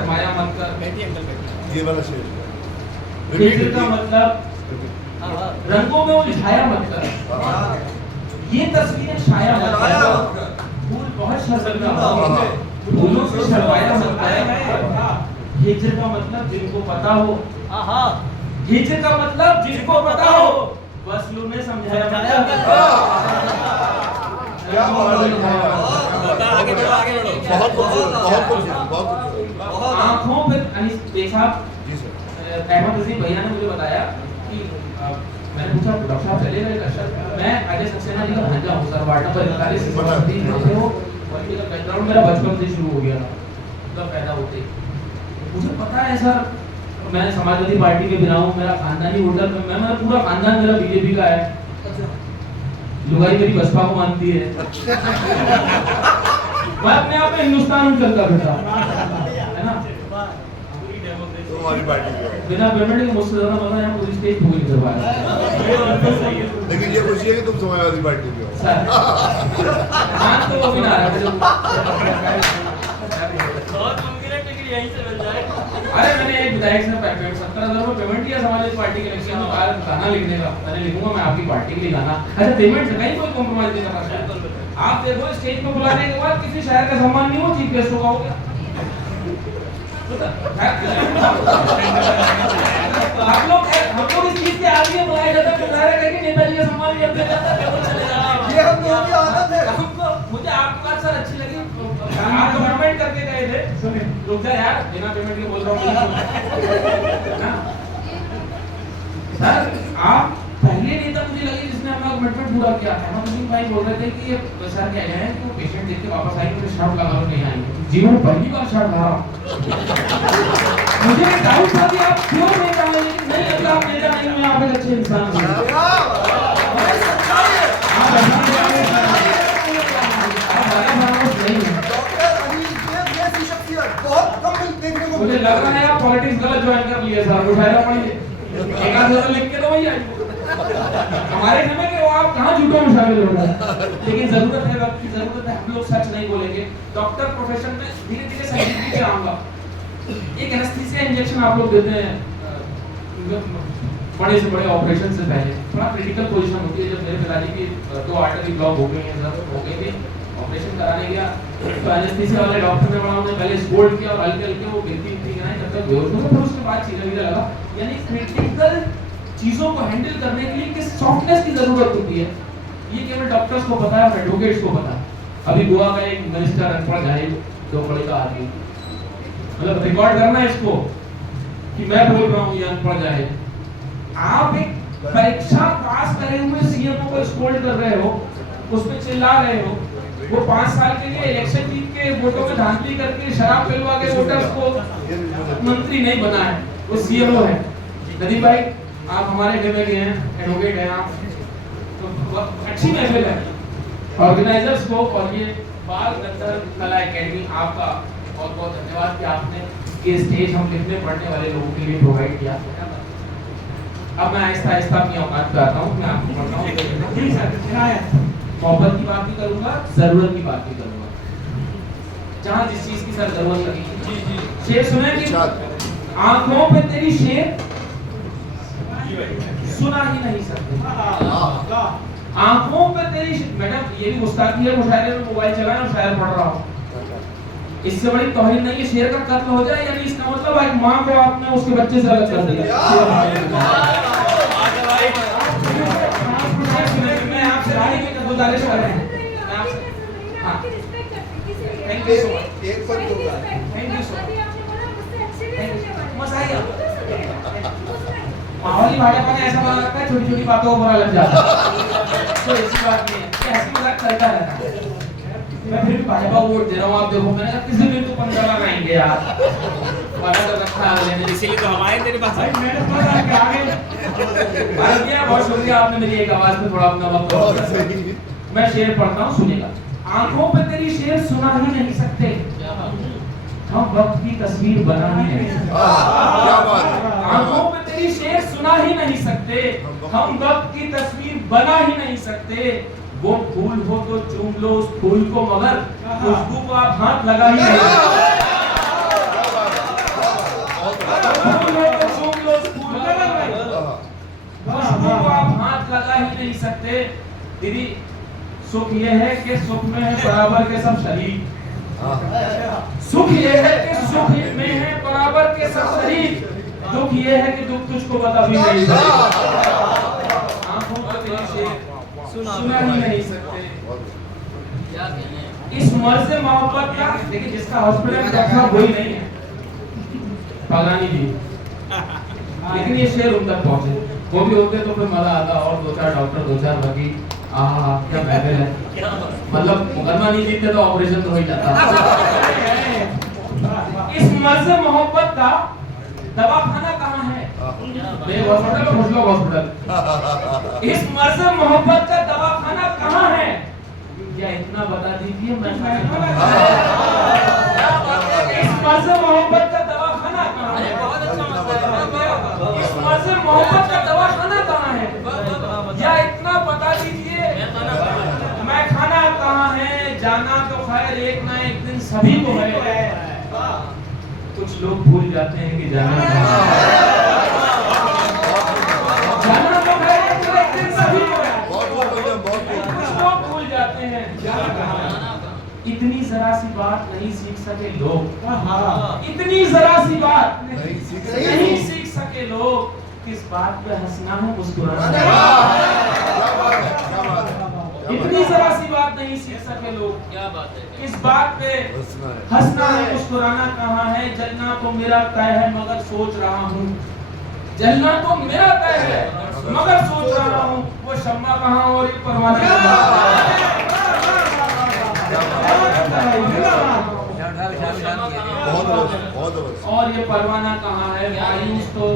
शर्माया मत कर। ये वाला शेर हिज्र का मतलब रंगों में उलझाया मत कर। ये तस्वीरें छाया मत कर। फूल बहुत शर्मिंदा हो, फूलों से शर्माया मत कर। हिज्र का मतलब जिनको पता हो, हिज्र का मतलब जिनको पता हो, बस ने समझाया मत कर। आगे बढ़ो आगे बढ़ो। बहुत खूबसूरत। आंखों पे साहब जी सर। अहमद अजीम भैया ने मुझे बताया कि मैंने पूछा डॉक्टर साहब चले गए कशर, मैं अजय सक्सेना जी का भांजा हूं सर, वार्ड नंबर 41 से हो। पॉलिटिकल बैकग्राउंड मेरा बचपन से शुरू हो गया था, मतलब पैदा होते ही मुझे पता है सर। मैं समाजवादी पार्टी के बिना हूं, मेरा खानदानी वोटर, मेरा पूरा खानदान मेरा बीजेपी का है। लुगाई मेरी बसपा को मानती है। मैं अपने आप में हिंदुस्तान में चलता फिरता है ना। हमारी पार्टी बिना पेमेंट के मुझसे ज्यादा मजा यहाँ पूरी स्टेज पूरी करवाया। लेकिन ये खुशी है कि तुम समाजवादी पार्टी में हो। सर मान तो वो भी ना रहा है। बहुत मुमकिन है टिकट यहीं से मिल जाए। अरे मैंने एक विधायक से 70,000 पेमेंट किया समाजवादी पार्टी के इलेक्शन में, गाना लिखने का। मैंने लिखूंगा मैं आपकी पार्टी के लिए गाना। अच्छा पेमेंट से कहीं कोई कॉम्प्रोमाइज नहीं करना चाहिए। आप देखो स्टेज पे बुलाने के बाद किसी शहर का सम्मान नहीं हो, चीफ गेस्ट होगा हो गया। आप लोग हम लोग इस चीज के आगे बुलाए जाते हैं, मुजाहरा करके नेताजी का सम्मान नहीं करते जाता, ये हम लोगों की आदत है। मुझे आपकी बात सर अच्छी लगी, आप तो पेमेंट करके गए थे। रुक जा यार, बिना पेमेंट के बोल रहा हूँ सर। आप पहले नेता मुझे लगे जिसने अपना कमिटमेंट पूरा किया था। हम अजीम भाई बोल रहे थे कि ये सर कह रहे हैं कि वो पेशेंट देख के वापस आएंगे, मुझे शर्ट लगा कर नहीं आएंगे। जीवन में पहली बार शर्ट लगा। मुझे एक डाउट था कि आप क्यों नेता हैं, लेकिन नहीं अगर आप नेता नहीं, मैं आप एक अच्छे इंसान हूँ। मुझे लग रहा है आप पॉलिटिक्स गलत ज्वाइन कर लिए सर, मुशायरा पढ़िए। एक आध लिख के तो वही आई हमारे घर में कि वो आप कहाँ झूठों में शामिल हो रहे हैं। लेकिन जरूरत है, वक्त की जरूरत है। हम लोग सच नहीं बोलेंगे। डॉक्टर प्रोफेशन में धीरे धीरे साइंटिफिक पे आऊंगा। एक एनेस्थीसिया इंजेक्शन आप लोग देते हैं बड़े से बड़े ऑपरेशन से पहले, थोड़ा क्रिटिकल पोजीशन होती है। जब मेरे पिताजी की 2 आर्टरी ब्लॉक हो गई हैं सर, हो गई थी, ऑपरेशन कराने गया तो एनेस्थीसिया वाले डॉक्टर ने बड़ा उन्हें पहले स्पोर्ट किया और हल्के हल्के वो गिरती कराई जब तक बेहोश हो, फिर उसके बाद सीधा सीधा लगा। यानी क्रिटिकल चीजों को हैंडल करने के लिए किस सॉफ्टनेस की जरूरत होती है, ये केवल डॉक्टर्स को पता है और एडवोकेट्स को पता है। अभी गोवा का एक मिनिस्टर अनपढ़ है, 2 करोड़ का आदमी, मतलब रिकॉर्ड करना है इसको कि मैं बोल रहा हूँ ये अनपढ़ है। आप एक परीक्षा पास करे हुए सीएमओ को स्कोल्ड कर रहे हो, उस पे चिल्ला रहे हो। वो 5 साल के लिए इलेक्शन जीत के वोटों में धांधली करके शराब पिलवा के वोटर्स को मंत्री नहीं बना है, वो सीएमओ है। नदीम भाई आप हमारे घर में भी हैं, एडवोकेट हैं आप, तो अच्छी महफिल है। ऑर्गेनाइजर्स को और ये बाल गंधर्व कला एकेडमी आपका बहुत बहुत धन्यवाद कि आपने ये स्टेज हम लिखने पढ़ने वाले लोगों के लिए प्रोवाइड किया। अब मैं आहिस्ता आहिस्ता अपनी औकात पे आता हूँ। मैं आपको पढ़ रहा हूँ, मोहब्बत की बात भी करूंगा, जरूरत की बात भी करूंगा, जहाँ जिस चीज की सर जरूरत लगी। शेर सुने कि आंखों पे तेरी शेर सुना ही नहीं सकते। आंखों पे तेरी मैडम ये भी गुस्ताखी है, मुशायरे में मोबाइल चलाएं और शायर पढ़ रहा हूँ, इससे बड़ी तौहीन नहीं है। शेर का कत्ल हो जाए यानी इसका मतलब एक माँ को आपने उसके बच्चे से अलग कर दिया। मैं आपसे रानी की गुजारिश कर रहा हूँ, thank you so much, thank you so much, मजा आया। माहौल ही भाजपा ने ऐसा बना रखा है, छोटी छोटी बातों को बुरा लग जाता है, तो ऐसी बात नहीं है, ऐसी मजाक चलता रहता है। मैं फिर भी भाजपा को वोट दे रहा हूँ। आप देखो मैंने कहा किसी दिन तो 15 लगाएंगे यार, वादा कर रखा है अगले ने, इसीलिए तो हम आए तेरे पास। मैंने सोचा कि आगे बहुत शुक्रिया, आपने मेरी एक आवाज में थोड़ा अपना वक्त। मैं शेर पढ़ता हूँ, सुनिएगा। आंखों पे तेरी शेर सुना ही नहीं सकते, हम वक्त की तस्वीर बना ही नहीं सकते। आंखों पे तेरी शेर सुना ही नहीं सकते, हम वक्त की तस्वीर बना ही नहीं सकते। वो फूल हो तो चूम लो उस फूल को, मगर खुशबू को आप हाथ लगा ही नहीं सकते। सकते दीदी। सुख ये है कि सुख में है बराबर के सब शरीक, सुख ये है कि सुख में है बराबर के सब शरीक, दुख ये है कि दुख तुझको बता भी नहीं सकते, आंखों का तेरी शेर सुना ही नहीं सकते। क्या कहने इस मर्ज मोहब्बत का देखिए, जिसका हॉस्पिटल में डॉक्टर वही नहीं है पगलानी जी, लेकिन ये शेर उन तक पहुंचे। वो भी होते तो फिर मजा आता, और दो चार डॉक्टर, दो चार वकील, आहा क्या महफिल है। मतलब मुकदमा नहीं जीतते तो ऑपरेशन तो हो ही जाता। इस मर्ज मोहब्बत का दवाखाना कहाँ है? मैं हॉस्पिटल में घुस लो हॉस्पिटल। इस मर्ज मोहब्बत का दवाखाना कहाँ है? क्या इतना बता दीजिए मैं इस मर्ज मोहब्बत का दवाखाना कहाँ है? बहुत अच्छा मसला है। इस मर्ज मोहब्बत का दवाखाना कहाँ है? या इतना बता दीजिए मैं खाना कहाँ है? जाना तो खैर एक ना एक दिन सभी को है, कुछ लोग भूल जाते हैं कि जाना तो खैर एक ना एक दिन सभी को है, कुछ लोग भूल जाते हैं जाना कहाँ है। इतनी जरा सी बात नहीं सीख सके लोग, इतनी जरा सी बात नहीं सीख सके लोग, किस बात पे हंसना है मुस्कुराना है। इतनी जरा सी बात नहीं सीख सके लोग, क्या बात है। किस बात पे हंसना है मुस्कुराना कहाँ है। जलना तो मेरा तय है मगर सोच रहा हूँ, जलना तो मेरा तय है मगर सोच रहा हूँ, वो शम्मा कहाँ और ये परवाना कहाँ। और ये परवाना कहाँ है। मायूस तो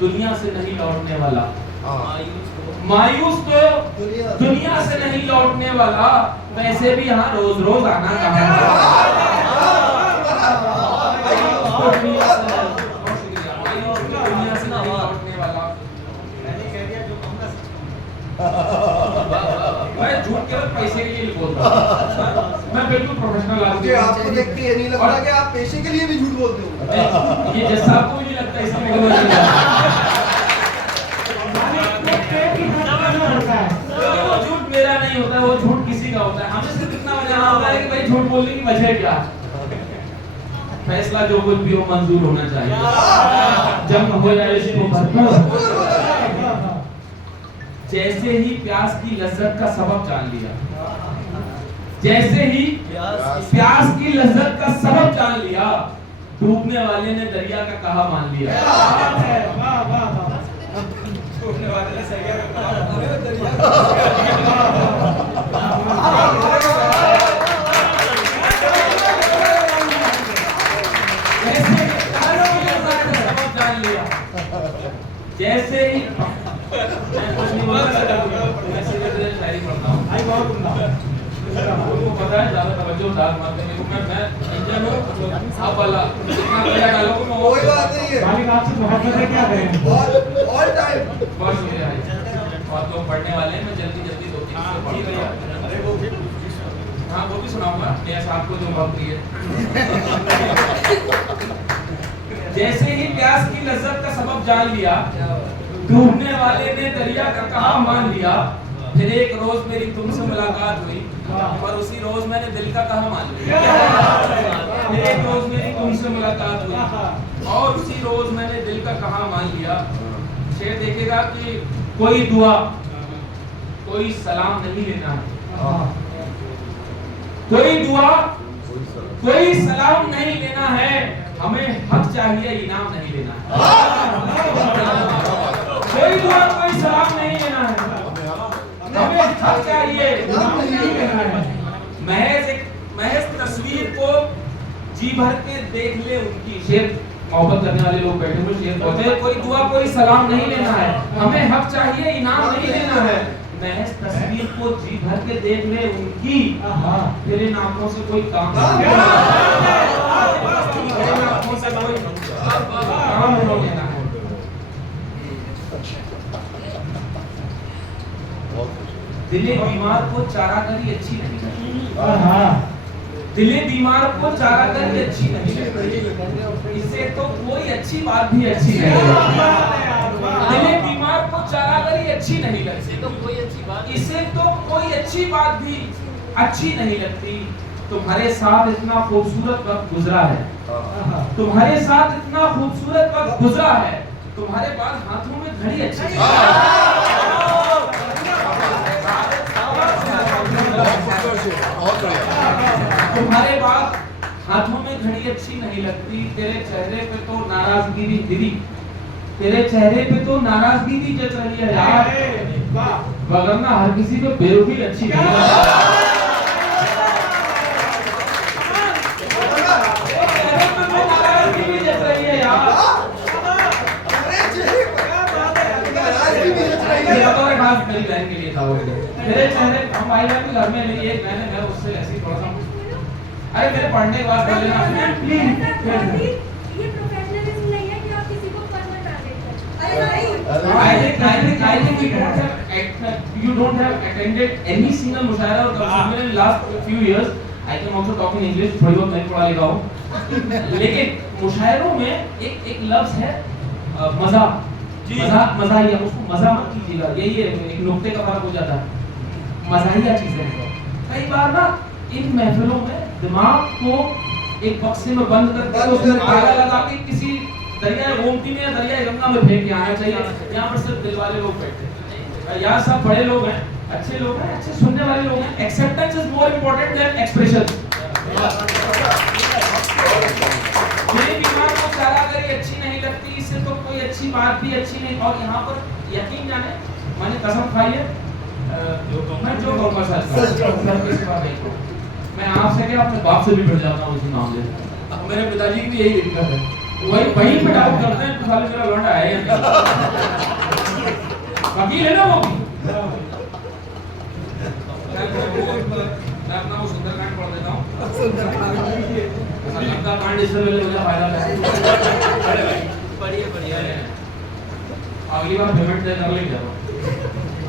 दुनिया से नहीं लौटने वाला, मायूस तो दुनिया से नहीं लौटने वाला, वैसे भी यहाँ रोज रोज आना कहाँ है। दुनिया से नहीं लौटने वाला। मैं झूठ केवल पैसे के लिए बोलता हूँ, मैं बिल्कुल प्रोफेशनल आदमी। मुझे आपको देख के ये नहीं लग रहा कि आप पैसे के लिए भी झूठ बोलते हो। ये जैसा आपको भी नहीं लगता इसमें वो झूठ मेरा नहीं होता, वो झूठ किसी का होता है। हमें सिर्फ इतना बताना होता है कि भाई झूठ बोलने की वजह क्या, फैसला जो कुछ भी हो मंजूर होना चाहिए, जब हो जाए इसको भरपूर। जैसे ही प्यास की लज्जत का सबब जान लिया, जैसे ही प्यास की लज्जत का सबब जान लिया, डूबने वाले ने दरिया का कहा मान लिया। डूबने वाले ने दरिया का कहा मान लिया। जैसे ही मैं कुछ नहीं बोल सकता, मैं सीधे सीधे शायरी पढ़ता हूँ। उनको पता है ज़्यादा तवज्जो डाल मत मेरे को, मैं इंजन हूँ आप वाला, इतना बढ़िया डालोगे मैं कोई बात नहीं है। मालिक आपसे मोहब्बत है क्या करें? All time. बहुत शुक्रिया भाई, और लोग पढ़ने वाले हैं, मैं जल्दी जल्दी दो तीन से पढ़ लिया। हाँ वो भी सुनाऊंगा मेरे साथ को जो वक्त है। जैसे ही प्यास की लज्जत का सबब जान लिया, डूबने वाले ने दरिया का कहा मान लिया। फिर एक रोज मेरी तुमसे मुलाकात हुई, पर उसी रोज मैंने दिल का कहा मान लिया। फिर एक रोज मेरी तुमसे मुलाकात हुई, और उसी रोज मैंने दिल का कहा मान लिया। शेर देखेगा कि कोई दुआ कोई सलाम नहीं लेना है, कोई दुआ कोई सलाम नहीं लेना है, हमें हक चाहिए इनाम नहीं लेना है। कोई दुआ कोई सलाम नहीं लेना है, हमें हक चाहिए इनाम नहीं लेना है। महज तस्वीर को जी भर के देख ले उनकी। शेर मोहब्बत करने वाले लोग बैठे हुए शेर बोलते हैं, कोई दुआ कोई सलाम नहीं लेना है, हमें हक चाहिए इनाम नहीं लेना है। महज तस्वीर को जी भर के देख ले उनकी, तेरे नामों से कोई काम नहीं लेना है। दिले बीमार को चारा करी अच्छी नहीं लगती, दिले बीमार को चारा करी अच्छी नहीं लगती, इससे तो कोई अच्छी बात भी अच्छी नहीं लगती। दिले बीमार को चारा करी अच्छी नहीं इसे लगती, तो कोई अच्छी बात इसे तो कोई अच्छी बात भी अच्छी नहीं लगती। तुम्हारे साथ इतना खूबसूरत वक्त गुजरा है, तुम्हारे साथ इतना खूबसूरत वक्त गुजरा है, तुम्हारे बाद हाथों में घड़ी अच्छी नहीं बहुत बढ़िया। तुम्हारे बाद हाथों में घड़ी अच्छी नहीं लगती। तेरे चेहरे पे तो नाराजगी भी दीदी, तेरे चेहरे पे तो नाराजगी भी जच रही है यार, वरना हर किसी को बेरुखी अच्छी नहीं लगती। चेहरे पे तो नाराजगी भी जच रही है यार। ये बतौर खास मेरी बहन के लिए था वो। मेरे चेहरे, हम भाई बहन के घर में मेरी एक बहन है, मैं उससे ऐसी थोड़ा सा, अरे मेरे पढ़ने के बाद बोले ना प्लीज, ये प्रोफेशनलिज्म नहीं है कि आप किसी को पर में टारगेट करें। I think you don't have attended any single मुशायरा और तकरीर in last few years. I can also talk in English, थोड़ी बहुत मैं पढ़ा लिखा हूँ, लेकिन मुशायरों में एक लफ्ज है मजा, मजाहिया, उसको मजा मत कीजिएगा, यही है एक नुक्ते का फर्क हो जाता है। मजाहिया चीजें कई बार ना इन महफिलों में दिमाग को एक बक्से में बंद करके उसमें ताला लगा के किसी दरिया गोमती में या दरिया गंगा में फेंक के आना चाहिए। यहाँ पर सिर्फ दिल वाले लोग बैठे हैं, यहाँ सब बड़े लोग हैं, अच्छे लोग हैं, अच्छे सुनने वाले लोग हैं। Acceptance is more important then expression. मेरे दिमाग को चारा अगर ये अच्छी नहीं लगती, इससे तो कोई अच्छी बात भी अच्छी नहीं। और यहाँ पर यकीन जाने, मैंने कसम खाई है, मैं जो कहूँगा सच, मैं आपसे क्या अपने बाप से भी बढ़ जाता हूँ इसी मामले में। मेरे पिताजी की भी यही दिक्कत है, वहीं पे डाउट करते हैं साले मेरा लौंडा है या नहीं। वकील है ना वो भी। मैं अपना वो सुंदरकांड पढ़ देता हूँ। सुंदरकांड इससे पहले मुझे फायदा है। बढ़िया अगली बार पेमेंट दे कर लेंगे।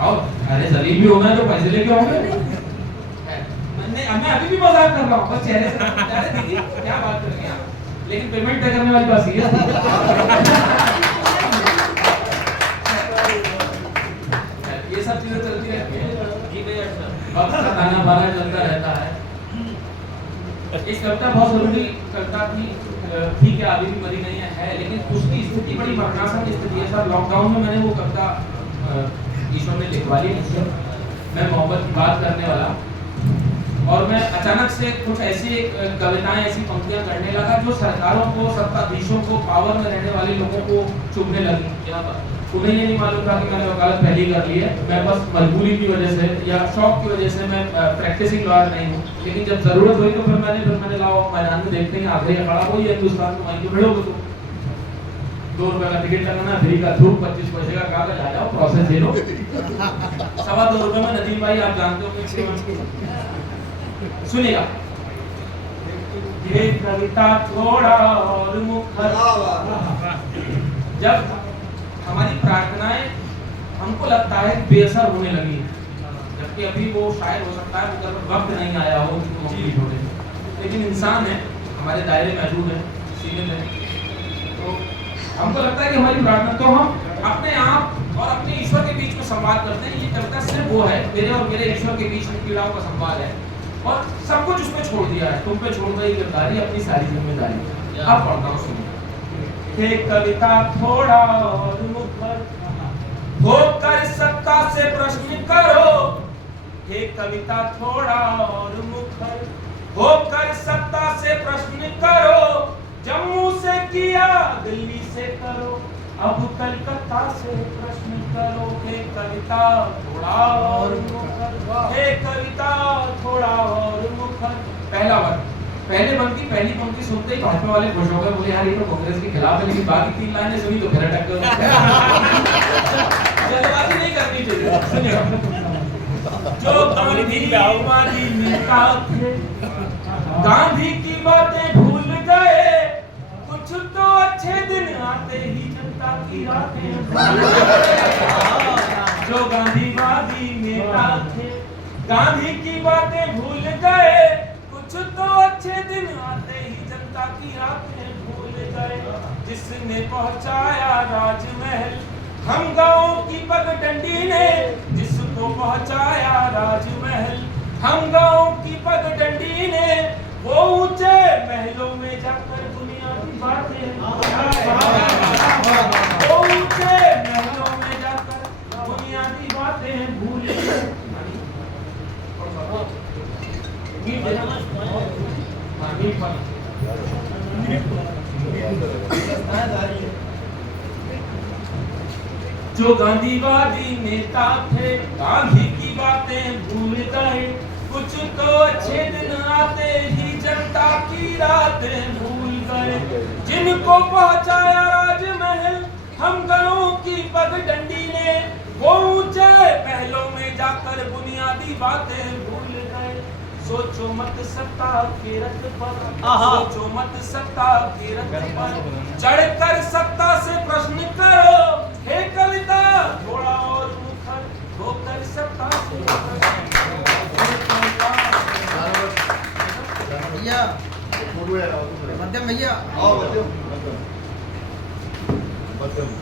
आओ, अरे जलील भी होना है तो पैसे लेके आओगे। मैं अभी भी मजाक कर रहा हूँ, बस चेहरे से अरे दीदी क्या बात कर रही हैं आप, लेकिन पेमेंट तय करने वाली बात सीरियस है। ये सब चीजें चलती रहती हैं, वक्त का खाना पाना चलता रहता है। एक कविता बहुत जरूरी कविता थी, ठीक है अभी भी मरी नहीं है, लेकिन उसकी स्थिति बड़ी मरनासा स्थिति है सर। लॉकडाउन में मैंने वो कविता ईश्वर ने लिखवा ली, मैं मोहब्बत की बात करने वाला, और मैं अचानक से कुछ ऐसी कविताएं, ऐसी पंक्तियां करने लगा जो सरकारों को, सत्ताधीशों को, पावर में रहने वाले लोगों को चुभने लगी। क्या बात, उन्हें ये नहीं मालूम था कि मैंने वकालत पहले कर ली है, मैं बस मजबूरी की वजह से या शौक की वजह से, मैं प्रैक्टिसिंग लॉयर नहीं हूँ, लेकिन जब जरूरत हुई तो फिर मैंने लाओ मैदान में देखते हैं आखिरी खड़ा वही हिंदुस्तान को, वहीं भिड़ोगे तो 2 रुपए का टिकट लगाना, फ्री का धूप, 25 पैसे का कागज, आ जाओ प्रोसेस दे लो। 2.25 रुपए में नदीम भाई आप जानते हो, सुनिएगा। ये कविता थोड़ा और मुखर, जब हमारी प्रार्थनाएं हमको लगता है बेअसर होने लगी, जबकि अभी वो शायद हो सकता है वो वक्त नहीं आया हो कंप्लीट होने, लेकिन इंसान है, हमारे दायरे मौजूद है, सीमित है, तो हमको लगता है कि हमारी प्रार्थना, तो हम अपने आप और अपने ईश्वर के बीच में संवाद करते हैं। ये कविता सिर्फ वो है, मेरे और मेरे ईश्वर के बीच में पीड़ाओं का संवाद है, और सब कुछ उसमें छोड़ दिया है, तुम पे छोड़ गई गिरफ्तारी, अपनी सारी जिम्मेदारी। अब पढ़ता हूँ, सुनिए। एक कविता थोड़ा और मुखर, होकर सत्ता से प्रश्न करो। एक कविता थोड़ा और मुखर, होकर सत्ता से प्रश्न करो। जम्मू से किया दिल्ली से करो, अब कलकत्ता से प्रश्न करो। एक कविता थोड़ा और मुखर, एक कविता थोड़ा और मुखर। पहला वर्ग, पहले बंद की पहली पंक्ति सुनते ही भाजपा वाले खुश हो गए, बोले यार ये तो कांग्रेस के खिलाफ है, लेकिन बाकी 3 लाइनें सुनी तो फिर अटक गए। जल्दबाजी नहीं करनी चाहिए, सुनिए। जो गांधी नेता थे, गांधी की बातें भूल गए, कुछ तो अच्छे दिन आते ही जनता की रातें। जो गांधीवादी नेता थे, गांधी की बातें भूल गए, कुछ तो अच्छे दिन आते ही जनता की रातें भूल गए। जिसने पहुंचाया राजमहल हम गाँव की पगडंडी ने जिसको पहुंचाया राजमहल, हम गाँव की पगडंडी ने वो ऊंचे महलों में जाकर बुनियादी बातें, वो ऊंचे महलों में जाकर बुनियादी बातें भूल गए। जो गांधीवादी नेता थे गांधी की बातें भूल गए, कुछ तो अच्छे दिन आते ही जनता की रातें भूल गए। जिनको पहुंचाया राजमहल हम गाँव की पगडंडी ने, वो ऊंचे महलों में जाकर बुनियादी बातें भूल गए। सोचो मत सत्ता के रथ पर, सोचो मत सत्ता के रथ पर, चढ़कर सत्ता से प्रश्न करो, हे कविता थोड़ा और मुखर होकर सत्ता से भैया मध्यम भैया आओ मध्यम